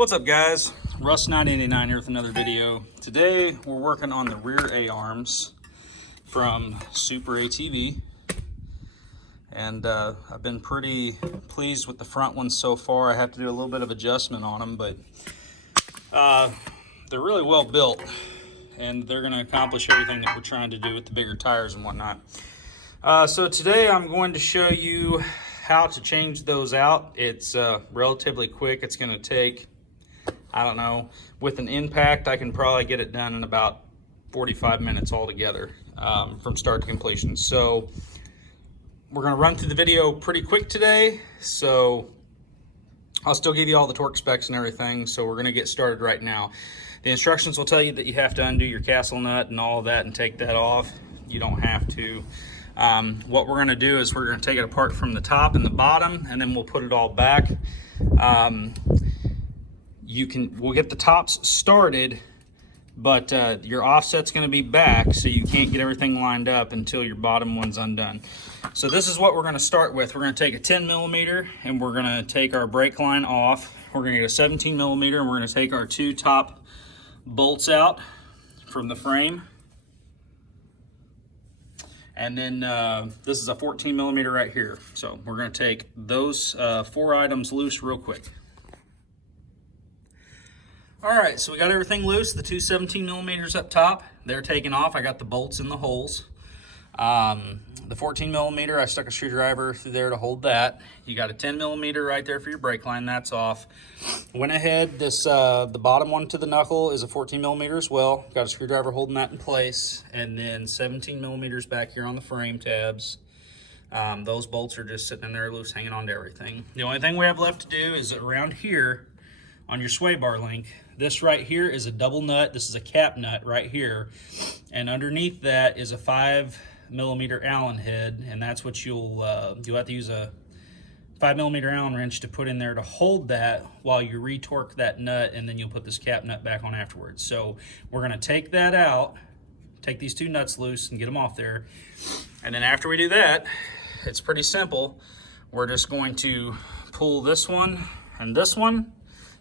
What's up, guys? Russ989 here with another video. Today we're working on the rear A-arms from Superatv, and I've been pretty pleased with the front ones so far. I have to do a little bit of adjustment on them, but they're really well built, and they're going to accomplish everything that we're trying to do with the bigger tires and whatnot. So today I'm going to show you how to change those out. It's relatively quick. It's going to take, I don't know, with an impact, I can probably get it done in about 45 minutes altogether from start to completion. So we're going to run through the video pretty quick today. So I'll still give you all the torque specs and everything. So we're going to get started right now. The instructions will tell you that you have to undo your castle nut and all of that and take that off. You don't have to. What we're going to do is we're going to take it apart from the top and the bottom, and then we'll put it all back. We'll get the tops started, but your offset's going to be back, so you can't get everything lined up until your bottom one's undone. So this is what we're going to start with. We're going to take a 10 millimeter and we're going to take our brake line off. We're going to get a 17 millimeter and we're going to take our two top bolts out from the frame. And then this is a 14 millimeter right here. So we're going to take those 4 items loose real quick. All right, so we got everything loose. The two 17 millimeters up top, they're taken off. I got the bolts in the holes. The 14 millimeter, I stuck a screwdriver through there to hold that. You got a 10 millimeter right there for your brake line. That's off. Went ahead, the bottom one to the knuckle is a 14 millimeter as well. Got a screwdriver holding that in place. And then 17 millimeters back here on the frame tabs. Those bolts are just sitting in there loose, hanging on to everything. The only thing we have left to do is around here on your sway bar link. This right here is a double nut. This is a cap nut right here. And underneath that is a 5 millimeter Allen head, and that's what you'll have to use a 5 millimeter Allen wrench to put in there to hold that while you retorque that nut, and then you'll put this cap nut back on afterwards. So we're going to take that out, take these two nuts loose and get them off there. And then after we do that, it's pretty simple. We're just going to pull this one and this one,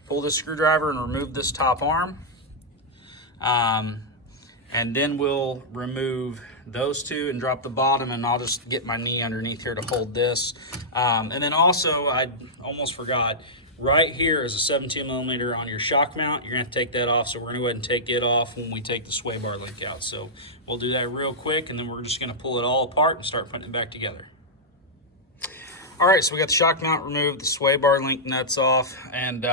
pull this screwdriver and remove this top arm. And then we'll remove those two and drop the bottom, and I'll just get my knee underneath here to hold this. And then also, I almost forgot, right here is a 17 millimeter on your shock mount. You're gonna have to take that off, so we're gonna go ahead and take it off when we take the sway bar link out. So we'll do that real quick, and then we're just gonna pull it all apart and start putting it back together. All right, so we got the shock mount removed, the sway bar link nuts off, and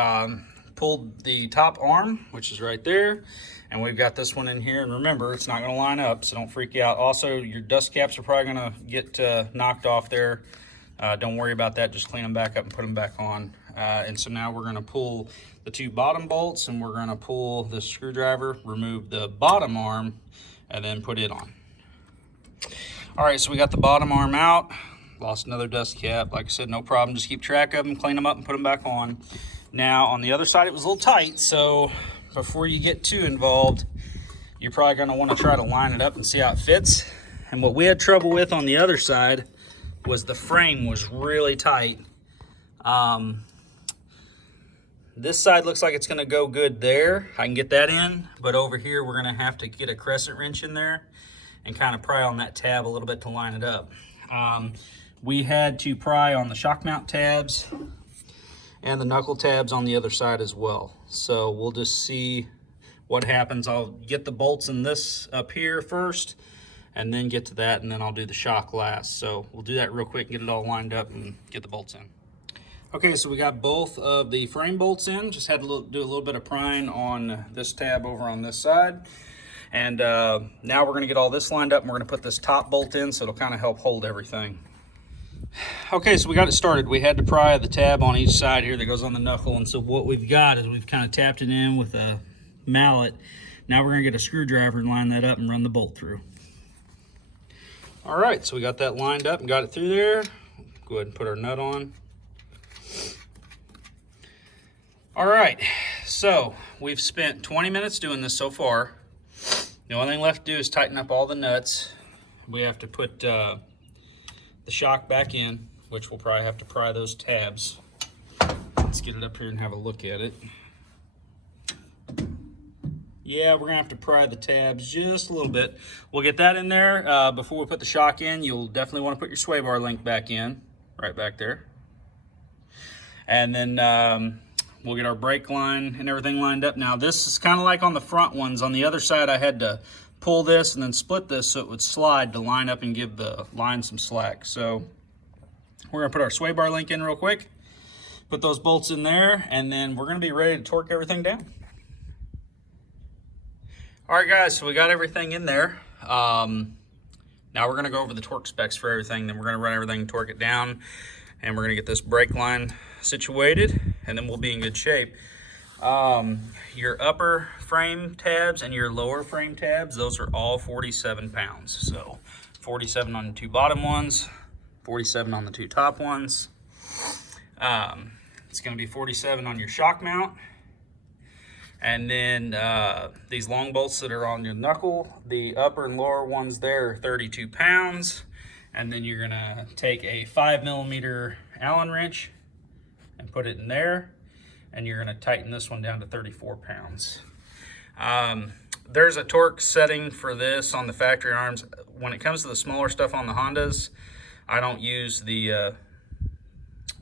pulled the top arm, which is right there. And we've got this one in here, and remember, it's not going to line up, so don't freak out. Also, your dust caps are probably going to get knocked off there. Don't worry about that. Just clean them back up and put them back on. And so now we're going to pull the two bottom bolts, and we're going to pull the screwdriver, remove the bottom arm, and then put it on. All right, so we got the bottom arm out. Lost another dust cap. Like I said, no problem. Just keep track of them, clean them up, and put them back on. Now, on the other side, it was a little tight, so before you get too involved, you're probably going to want to try to line it up and see how it fits. And what we had trouble with on the other side was the frame was really tight. This side looks like it's going to go good there. I can get that in, but over here we're going to have to get a crescent wrench in there and kind of pry on that tab a little bit to line it up. We had to pry on the shock mount tabs and the knuckle tabs on the other side as well. So we'll just see what happens, I'll get the bolts in this up here first, and then get to that, and then I'll do the shock last. So we'll do that real quick, get it all lined up, and get the bolts in. Okay, so we got both of the frame bolts in. Just had to do a little bit of prying on this tab over on this side. And now we're gonna get all this lined up, and we're gonna put this top bolt in, so it'll kind of help hold everything. Okay, so we got it started. We had to pry the tab on each side here that goes on the knuckle, and so what we've got is we've kind of tapped it in with a mallet. Now we're gonna get a screwdriver and line that up and run the bolt through. All right, so we got that lined up and got it through there. Go ahead and put our nut on. All right, so we've spent 20 minutes doing this so far. The only thing left to do is tighten up all the nuts. We have to put the shock back in, which we'll probably have to pry those tabs. Let's get it up here and have a look at it. Yeah, we're gonna have to pry the tabs just a little bit. We'll get that in there. Before we put the shock in, you'll definitely want to put your sway bar link back in, right back there. And then we'll get our brake line and everything lined up. Now this is kind of like on the front ones. On the other side, I had to pull this and then split this so it would slide to line up and give the line some slack. So we're gonna put our sway bar link in real quick, put those bolts in there, and then we're gonna be ready to torque everything down. All right, guys, so we got everything in there. Now we're gonna go over the torque specs for everything, then we're gonna run everything and torque it down, and we're gonna get this brake line situated, and then we'll be in good shape. Your upper frame tabs and your lower frame tabs, those are all 47 pounds. So 47 on the two bottom ones, 47 on the two top ones. It's gonna be 47 on your shock mount. And then these long bolts that are on your knuckle, the upper and lower ones there are 32 pounds. And then you're gonna take a 5mm Allen wrench and put it in there. And you're gonna tighten this one down to 34 pounds. There's a torque setting for this on the factory arms. When it comes to the smaller stuff on the Hondas, I don't use the,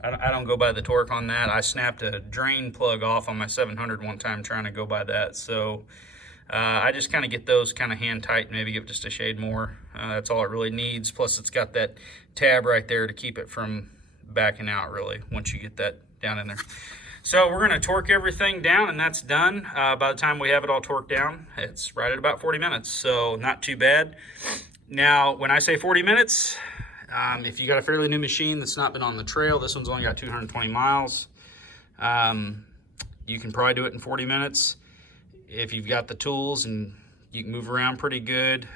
I don't go by the torque on that. I snapped a drain plug off on my 700 one time trying to go by that. So I just kind of get those kind of hand tight, maybe give it just a shade more. That's all it really needs. Plus it's got that tab right there to keep it from backing out really once you get that down in there. So we're gonna torque everything down, and that's done. By the time we have it all torqued down, it's right at about 40 minutes, so not too bad. Now, when I say 40 minutes, if you got a fairly new machine that's not been on the trail, this one's only got 220 miles, you can probably do it in 40 minutes. If you've got the tools and you can move around pretty good.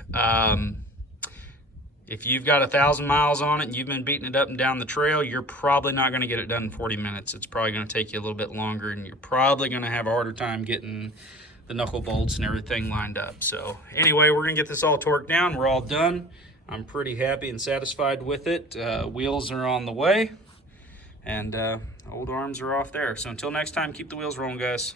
If you've got 1,000 miles on it and you've been beating it up and down the trail, you're probably not gonna get it done in 40 minutes. It's probably gonna take you a little bit longer, and you're probably gonna have a harder time getting the knuckle bolts and everything lined up. So anyway, we're gonna get this all torqued down. We're all done. I'm pretty happy and satisfied with it. Wheels are on the way, and old arms are off there. So until next time, keep the wheels rolling, guys.